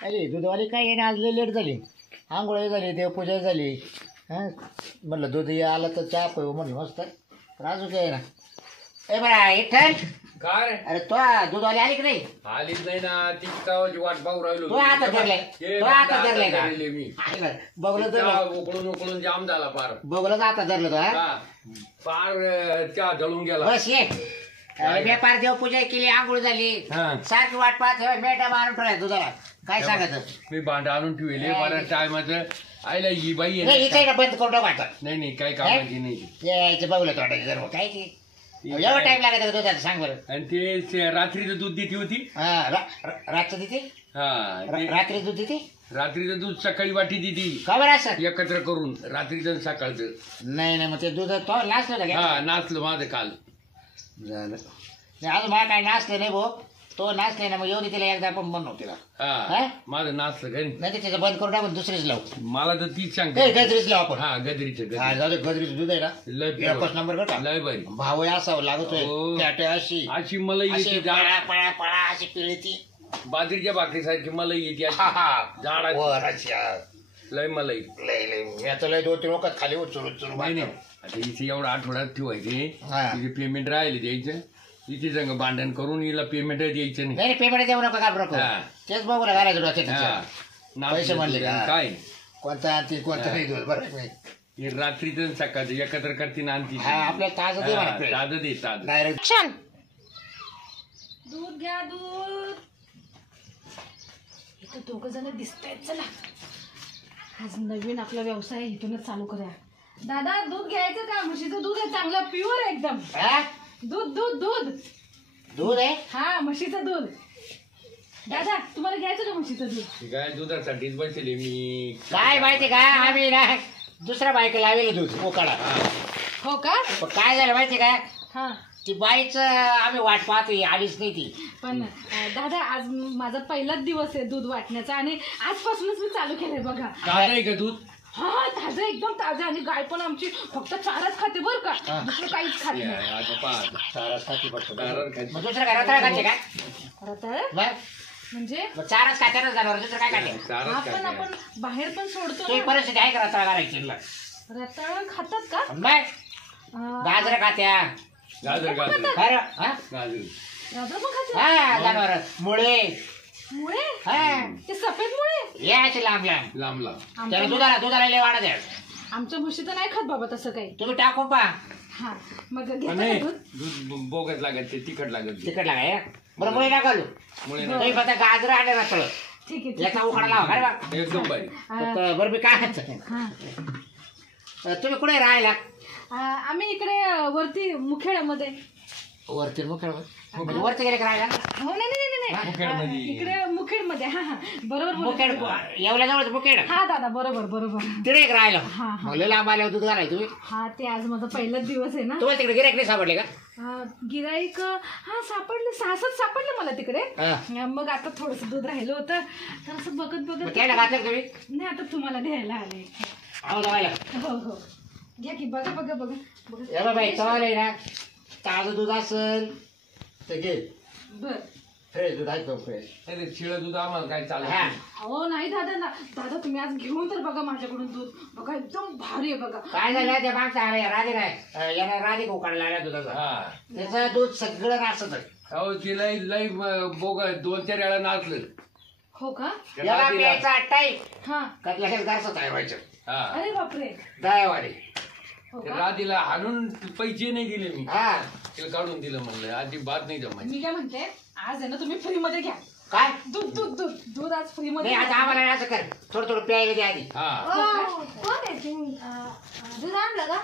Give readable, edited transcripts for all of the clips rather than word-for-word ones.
अरे दूधवाली काय येणे आज लेट झाली. आंघोळ झाली, देवपूजा झाली. हां म्हटलं दूध आलं तर चहा पिऊ म्हणलं मस्त. पण अजून काय ना ए बरा इठ्ठल काय अरे तो दूधवाली आली की नाही? आलीच नाही ना ती कावाची वाट पाहू राहिलो. तो आता धरलाय का? मी बघलं तर उकळून उकळून जाम झाला पार. बघलं तर आता धरलं तो. हा, पार चहा जळून गेला. बस ये व्यापार देवपूजा केली, आंघोळ झाली, सारखी वाट पाहत मेटा मारून ठेवलाय दुधाला. काय सांगत मी भांड आणून ठेवले बऱ्याच टायमाचं. आईला ही बाई बंद करून वाटत नाही काय कामाची नाही. यायचं बघलं तोंडाची गर्व काय की एवढा टाइम लागत दुधाचा सांग बरं. आणि ते रात्रीचं दूध देते होती. रातचं देते. रात्री दूध देते. रात्रीचं दूध सकाळी वाटी देते. का बरं असं एकत्र करून रात्रीचं सकाळचं. नाही मग ते दूध तो नाचलं का? हा नाचलं माझं काल झालं. अजून मला काय नाचलं नाही भाऊ. तो नाचले ना मग येऊ दे तिला एकदा पण बनव तिला. माझं नाचलं घरी नाही तर त्याचं बंद करून टाकून दुसरीच लावू. मला तर तीच सांगते गजरीच लावू आपण. हा गजरीचं गजरीचं दूध आहे ना एकच नंबर बरं. लय बाई भाव असावं लागतोय. अशी अशी मला येते पळा पळा पळा अशी पिळी ती बाजरीच्या भाकरीसारखी मला येते. झाडाची लय मला मी आता लय 2-3 वखत खाली उचलून नाही आता इथे एवढा आठवड्यात ठेवायचे. तिचे पेमेंट राहिले द्यायचं. इथे संग भांडण करून हिला पेमेंट द्यायचं नाही. पेमेंट देऊ नका का तेच बघू ना घालायचं डोक्यात पैसे म्हणले काय कोणता आणते कोणता नाही दूध बरं. रात्रीचं सकाळचं एकत्र करते ना आणती. आपल्या ताजं दे ताजं दे ताजं. डायरेक्ट दूध घ्या दूध. इथं 2 जण दिसतायत. चला आज नवीन आपला व्यवसाय इथूनच चालू करूया. दादा दूध घ्यायचं का? म्हशीचं दूध आहे चांगलं प्युअर एकदम. दूध दूध दूध दूध आहे. हा म्हशीचं दूध. दादा तुम्हाला घ्यायचं का म्हशीचं दूध? काय दुधासाठीच बसले मी. काय माहिती का आम्ही ना दुसऱ्या बायका लावेल दूध उकाळा. हो का? काय झालं माहिती का हा ती बाईच आम्ही वाट पाहतोय आलीच नाही ती. पण दादा आज माझा पहिलाच दिवस आहे दूध वाटण्याचा आणि आजपासूनच मी चालू केलंय बघा. काय आहे का दूध? हा ताजं एकदम ताजं. आणि गाय पण आमची फक्त चारच खाते बरं का, दुसरं काहीच खात नाही. दुसरं काय रताळ खाते का? रताळ म्हणजे चारच खात्यानच जाणार दुसरं काय खाते? आपण बाहेर पण सोडतो. परिस्थिती आहे का रताळ घालायची? रताळ खातात का? गाजर खात्या. गाजर गाजर गाजर पण खातात. जनावर मुळे मुळे ते सफेद मुळे यायचे लांब लांब लांब लांब. त्याला दुधाला लय वाढत आहे. आमच्या म्हशीचं नाही खात बाबा तसं काही. तुम्ही टाकू पा. हा मग दूध बोगत लागत ते तिखट लागत. तिखट लागाय बरं मुळे ना घालू. मुळे फक्त गाजर आणि रताळ ठीक आहे. याचा उखाडा लावा एकदम बाई. बरं मी काय तुम्ही कुठे राहायला? आम्ही इकडे वरती मुखेड्यामध्ये. वरती मुखेड वरती गेले राहायला? हो नाही इकडे मुखेडमध्ये. हा बरोबर मुखेड एवढ्या जवळच मुखेड. हा दादा बरोबर तिकडे एक राहिला. मला लांब आल्यावर दूध घालाय तुम्ही. हा ते आज माझा पहिलाच दिवस आहे ना. तुम्हाला तिकडे गिरायक नाही सापडले का? गिराईक हा सापडले 6-7 सापडले मला तिकडे. मग आता थोडस दूध राहिलं होतं तर असं बघत घातलं तुम्ही नाही. आता तुम्हाला घ्यायला आले. हो घ्या की. बघा बाई चालेल ना. ताजं दूध असेल तर घे. बर फ्रेश दूध आहे फ्रेश. शिळ दूध आम्हाला काय चालत. हो नाही दादा तुम्ही आज घेऊन तर बघा माझ्याकडून दूध. बघा एकदम भारी आहे बघा. काय झालं त्या मागचा राधे नाही याला राधे उकाळला लागला दुधाचा. त्याचं दूध सगळं नाचत. हो ती लई बोग 2-4 वेळा नाचलं. हो का? याला प्यायचा टाईप हा कटल्याच्या गारसं आहे व्हायचं. अरे बापरे. दयावारी राधीला हाणून पैसे नाही दिले मी. तिला काढून दिलं म्हणलं अजिबात नाही जमायचं. मी काय म्हणते आज आहे ना तुम्ही फ्री मध्ये घ्या. काय दूध आज फ्री मध्ये. आता आम्हाला असं कर थोडं प्यायला द्या आधी. दूध आणलं का?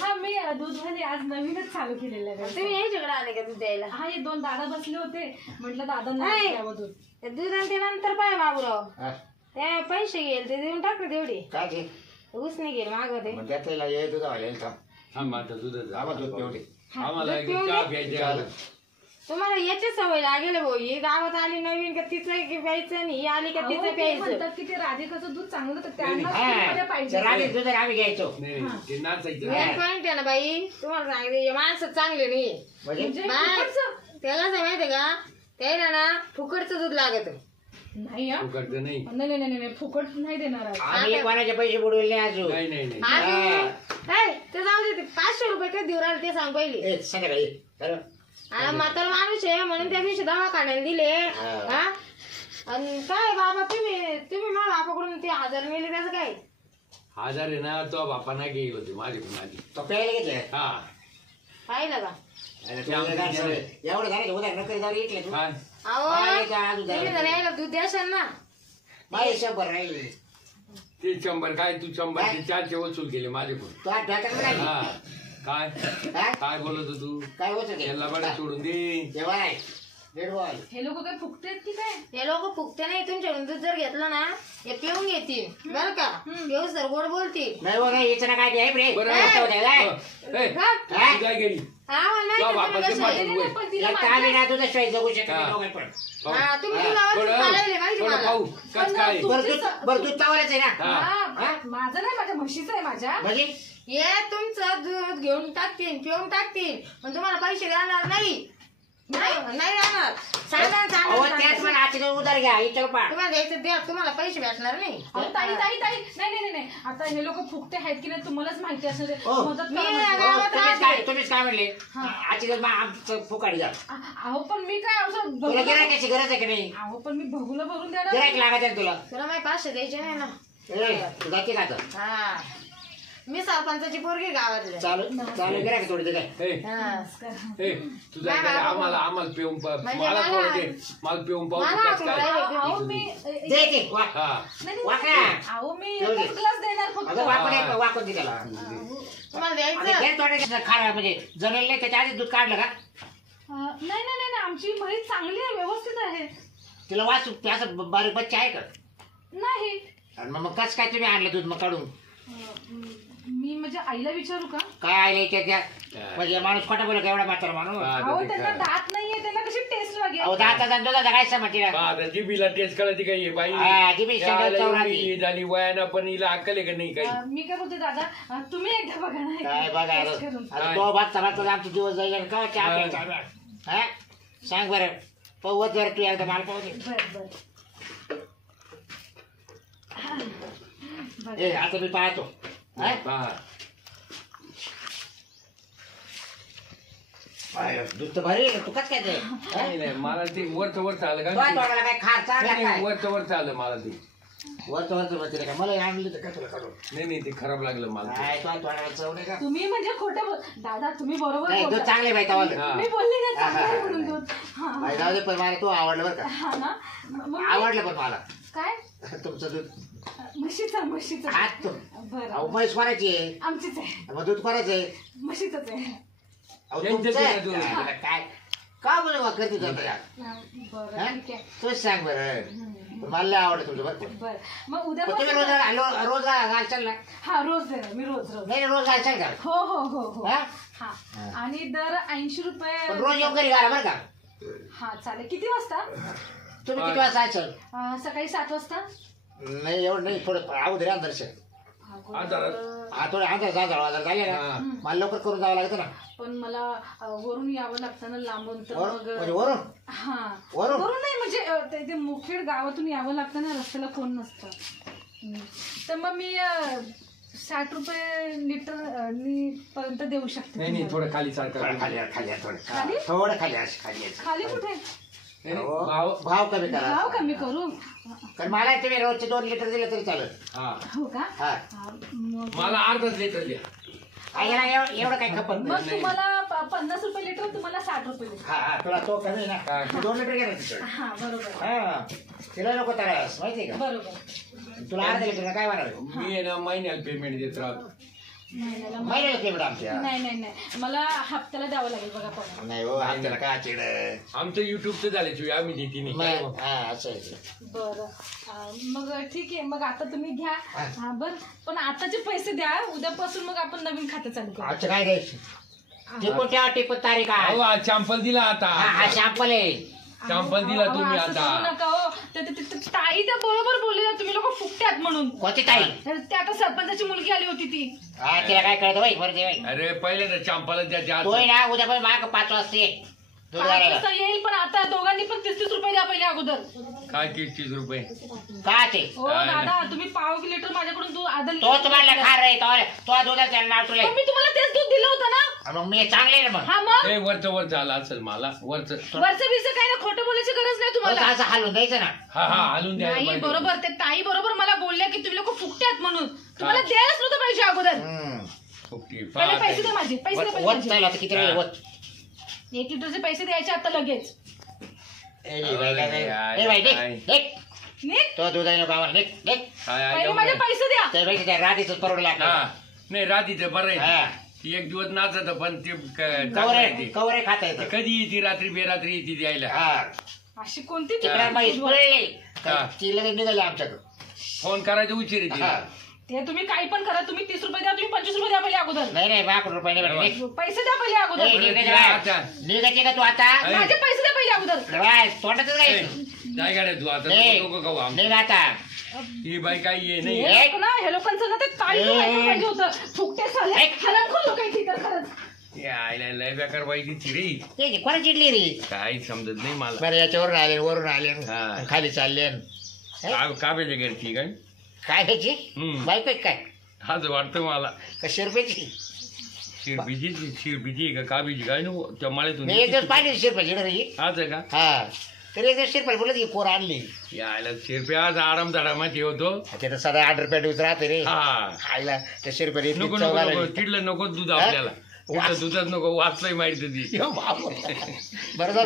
हा मी दूध म्हणजे आज नवीनच चालू केलेलं आहे. तुम्ही यायच्याकडे आले का दूध द्यायला? हा हे 2 दादा बसले होते. म्हटलं दादांना द्यावं दूध. दूध आणते नंतर पाय बाबूराव ते पैसे घेईल ते देऊन टाक तेवढी. काय ते ऊस नाही घेईल मागवते. दूध आम्हाला चहा प्यायचे. तुम्हाला याची सवय लागेल भाऊ. ही गावात आली नवीन का तिचं प्यायचं आणि ही आली का तिचं प्यायचं. की ते राधिकाचं दूध चांगलं तर त्यांना पाहिजे. दूध आम्ही घ्यायचो. ते नाचायचं. पॉइंट आहे ना बाई. तुम्हाला सांगितलं माणसं चांगले नाही. त्याला असं माहितीये का त्याला ना फुकटचं दूध लागत. नाही हा. फुकटचं नाही. नाही नाही नाही नाही, फुकट नाही देणार आज. आम्ही कोणाचे पैसे बुडवले नाही अजून. नाही नाही नाही. काय ते जाऊ दे, ते 500 रुपये कधी देऊ राहिले ते सांग पहिले. ए, संध्याकाळी खरं. म्हातारा माणूस आहे म्हणून त्या दिवशी दवाखान्याला दिले. हा आणि काय बाबा तुम्ही माझ्या बापाकडून ते 1000 नेले त्याचं काय? 1000 आहे ना तो बापा नाही गेली होती माझ्याकडून आधी. तो प्यायला घेतले हा पाहिलं का? एवढं झालं उदाहरण नको जाऊ इकले तू. काय अहो काय का अजून तुम्ही जर यायला दूध द्याशाल ना. बाई 100 राहिले. ते 100 काय तू 100 ते 400 वसूल केले माझ्याकडून. तो आज डोक्यात राहिली. हा काय हा? काय बोलत होतो तू? काय होत ते? याला बडा सोडून दे. जेव्हा आहे. Dead ball. हे लोक काय फुकतेत की काय? हे लोक फुकते नाही, तुमच्याकडून दूध जर घेतलं ना हे पिऊन घेतील बरं का. पिऊन सर गोड बोलतील. नाही हो नाही याचं ना काय ते रे. बरं असं होतंय काय? ए, तू काय गेली हा नाही तो तर तुम्ही बापाचे कसं पाच आहे? रुपये. पण तिला एक तर आम्ही ना तुझं शिवाय जगू शकत नाही हा. दोघं पण. हा तुम्ही हा, तुला थोडं चालवले माहिती थोडं मला. पाहू कस काय तू- बरं दूध चावलंच आहे ना. हा. हा, माझं नाही, माझ्या म्हशीचं आहे माझ्या. म्हणजे हे तुमचं दूध घेऊन टाकतील पिऊन टाकतील पण तुम्हाला पैसे देणार नाही. नाही देणार. सांगा अहो त्याच पण आजची दोन उधार घ्या इच्छा पा. तुम्हाला द्यायचं द्या, तुम्हाला पैसे भेटणार नाही. अहो, ताई ताई ताई नाही नाही नाही आता हे लोक फुकटे आहेत की नाही तुम्हालाच माहिती असणार आहे. ओ, मदत मी करा नाही म्हणजे. गावात तुम्हीच काय म्हणले आजची दोन आमचं फुकाडी जा. अहो पण मी काय असं तुला बघूला- गिरायकाची गरज आहे की नाही? अहो पण मी बघूला भरून देणार गिरायक लागत आहे तुला. तुला माहिती 500 द्यायचे नाही ना. तू जाते का आता? हा मी सरपंचाची पोरगी गावातली. चालू गिरायक थोडी ते काय. ए, हा. ए, तुझा आम्हाला पिऊन म्हणजे मला मला- थोडं दे. मला पिऊन पाहू मला कस काय. अहो मी दे ते वाक. हा नाही, नाही, वाका. नाही. अहो मी ठेवू दे. एकच ग्लास देणार फक्त. अगं वाकून दे त्याला. तुम्हाला आणि द्यायचं. घे थोडं खायला म्हणजे जमेल नाही त्याच्या आधी दूध काढलं का नाही नाही नाही नाही, आमची म्हैस चांगली आहे व्यवस्थित आहे. तिला वाचू असं बारीक बच्चा आहे का नाही आणि मग कसं काय तुम्ही आणलं दूध मग काढून मी म्हणजे आईला विचारू का? काय आले त्या म्हणजे माणूस खोटा बोल का एवढा म्हातारा माणूस हा, अहो ते त्यांना खरं. दात नाहीये त्यांना कशी टेस्ट लागेल? अहो दाता दुधाचा काय समजते बा, आता जिभीला टेस्ट करायची काही आहे बाई. हा, जिभी त्याला शेंगात चव राहते. एवढी झाली वयानं पण हिला अक्कल आहे का नाही काही. मी काय बोलते दादा तुम्ही एकदा बघा ना काय बघा टेस्ट करून. आता तो भात आमचा दिवस जाईल आणि का चहा प्यायचा? हा सांग बरं पवत जर तू एकदा मला पाहू दे. बर बर ए आता मी पाहतो हा? पहा. दूध तर भारी आहे. तू कसं काय ते नाही नाही मला ते वरचं वर चाललं का तुला तोंडाला काय खार चालला नाही, काय नाही, वरचं वर चाललं मला ते. वरचं म्हणते काय मला आणली तर काय तुला काढून नाही नाही ते खराब लागलं मला ते. काय तुला तोंडाला चव नाही का तुम्ही म्हणजे खोटं दादा तुम्ही बरोबर नाही दूध बोलता. चांगले बाई तवाल हा. मी बोलली ना चांगलं आहे म्हणून दूध. हा बाई जाऊ दे पण मला तू आवडलं बरं का हा ना मग आवडलं पण मला काय तुमचं दूध म्हशीचं हात तू बरं अहो म्हैस कोणाची आहे आमचीच आहे मग दूध कोणाचं आहे म्हशीचंच आहे. अहो त्यांचं तुमचं आहे. दूध. हा, काय का बोलू मग करते तुझं बरं हा? ठीक आहे. तूच सांग बरं मला लय आवडतं तुझं बरं का. बरं मग उद्या पण तुम्ही रोज घालशाल ना हा रोज देणार मी रोज नाही रोज घालशाल का हो हो हो हो हा? हा आणि दर 80 रुपये पण रोज येऊन घरी घाला बरं का हा चालेल. किती वाजता? तुम्ही किती वाजता असाल सकाळी 7 वाजता. नाही एवढं नाही थोडं अगोदर या दर्शन आता हा थोडं अंदाज झाले ना हा. मला लवकर करून जावं लागतं ना पण मला वरून यावं लागतं ना लांबून तर वरून मग म्हणजे वरून हा वरून? वरून नाही म्हणजे ते मुखेड गावातून यावं लागतं ना रस्त्याला कोण नसतं. तर मग मी 60 रुपये लिटर पर्यंत देऊ शकते. नाही नाही थोडं खाली सारखं थोडं खाली खाली थोडं खाली? थोडं खाली असं खाली खाली कुठे हो, भाव भाव कमी करा भाव कमी करू? कारण मला तुम्ही रोजचे 2 लिटर दिले तरी चालेल हा हो का? हा मग मला अर्धच लिटर द्या. याला एवढं काही खपत नाही मग तुम्हाला 50 रुपये लिटर तुम्हाला 60 रुपये लिटर. हा हा तुला तो कमी ना हा. 2 लिटर घे ना तिकडे हा बरोबर हा तिला नको त्रास माहितीये का बरोबर. तुला अर्धा लिटर काय होणार मी आहे ना महिन्याला पेमेंट देत राहतो. महिन्याला महिन्याला पेमेंट आमच्या नाही नाही नाही मला हप्त्याला द्यावं लागेल बघा पण. नाही हो आपल्याला काय चिड आमचं युट्यूबचं झालं आम्ही देते नाही. हा असं आहे. बरं मग ठीक आहे मग आता तुम्ही घ्या. हा बरं पण आताचे पैसे द्या उद्यापासून मग आपण नवीन खातं चालू करू. आमचं काय द्यायचं टिपून ठेवा टिपून तारीख अहो, आज चॅम्पल दिला आता हा शॅम्पल आहे चॅम्पल दिला अहो, तुम्ही असं आता. करू नका हो. ताई त्या बरोबर बोलले ना तुम्ही लोक फुकट्यात म्हणून. कोणती ताई ते आता सरपंचाची मुलगी आली होती ती. हा तिला काय कळतं बाई बरं दे बाई अरे पहिले तर चॅम्पल द्या. तोय ना उद्या पण माग 5 वाजता ये दूध 5 घालायला. वाजता येईल पण आता दोघांनी पण 30 रुपये द्या पहिले अगोदर. काय 30 रुपये का ते हो दादा तुम्ही पाव लिटर माझ्याकडून दूध आदल तो तुम्हाला खा रे तो दुधाचं नाव तुला मी तुम्हाला तेच दूध दिलं होतं ना मग मी चांगले ना मग हा मग ते वरचं झालं असेल मला वरचं वरचं बिरचं काय ना खोटं बोलायची गरज नाही तुम्हाला असं हलवून द्यायचं ना. हा हालून द्यायला नाही पाहिजे. बरोबर ते ताई बरोबर मला बोलल्या की तुम्ही लोक फुकट्यात म्हणून तुम्हाला द्यायलाच नव्हतं पाहिजे अगोदर ओके, पहिले पैसे द्या माझे पैसे द्या पहिले वत माझे. चालू आता किती वेळ वत 1 लिटरचे पैसे द्यायचे आता लगेच निघ तो दुधाने गावाला निघ निघ पहिले माझे पैसे द्या ते पैसे त्या राधीच परवडला नाही रात्रीचं बरं आहे हा. ती एक दिवस नाचत पण ते कवरे कवरे खाता येतं कधी येते रात्री बेरात्री येते द्यायला हा अशी कोणती तिकडे म्हैस पळली हा. ती लगेच निघाली आमच्याकडं फोन करायचं उशीर येते हा. ते तुम्ही काही पण करा तुम्ही 30 रुपये द्या तुम्ही 25 रुपये द्या पहिले अगोदर नाही नाही 12 रुपये नाही निघ. पैसे द्या पहिले अगोदर ए, निघायची का तू आता माझे पैसे द्या पहिले अगोदर बाय, तोंडातच ए, काय काय गाड्या तू आता निघ. नको खाऊ आमचं. निघ आता ही बाई काही ये नाही हे लोक ना हे लोकांचं ना ते काही ए, ए. पाहिजे होतं फुकटे साले ए. हरामखोर लोक आहेत इथं खरंच यायला लय बेकार बाई ती रे ते घे, कोणा चिडली रे काही समजत नाही मला बरं याच्यावरून आले वरून आले हा. खाली चालले काब्याच्या घरची काय काय घ्यायची हम्म. बायको आहे काय आज वाटतं मला कशे रुपयाची शिरबीची का काबीची काय नको त्या माळ्यातून मी एक दिवस पाहिजे शिरपाची रे आज आहे का हा तरी एक दिवस शिरपाची बोलत की पोर आणली यायला शिरपे आज आराम झाडा माहिती होतो ते तर सदा 8 रुपये दिवस राहते रे हा खायला त्या शिरपाची नको नको नको तिथलं नको दूध आपल्याला तिथलं दुधात नको वाचलंय माहिती ती बरं झालं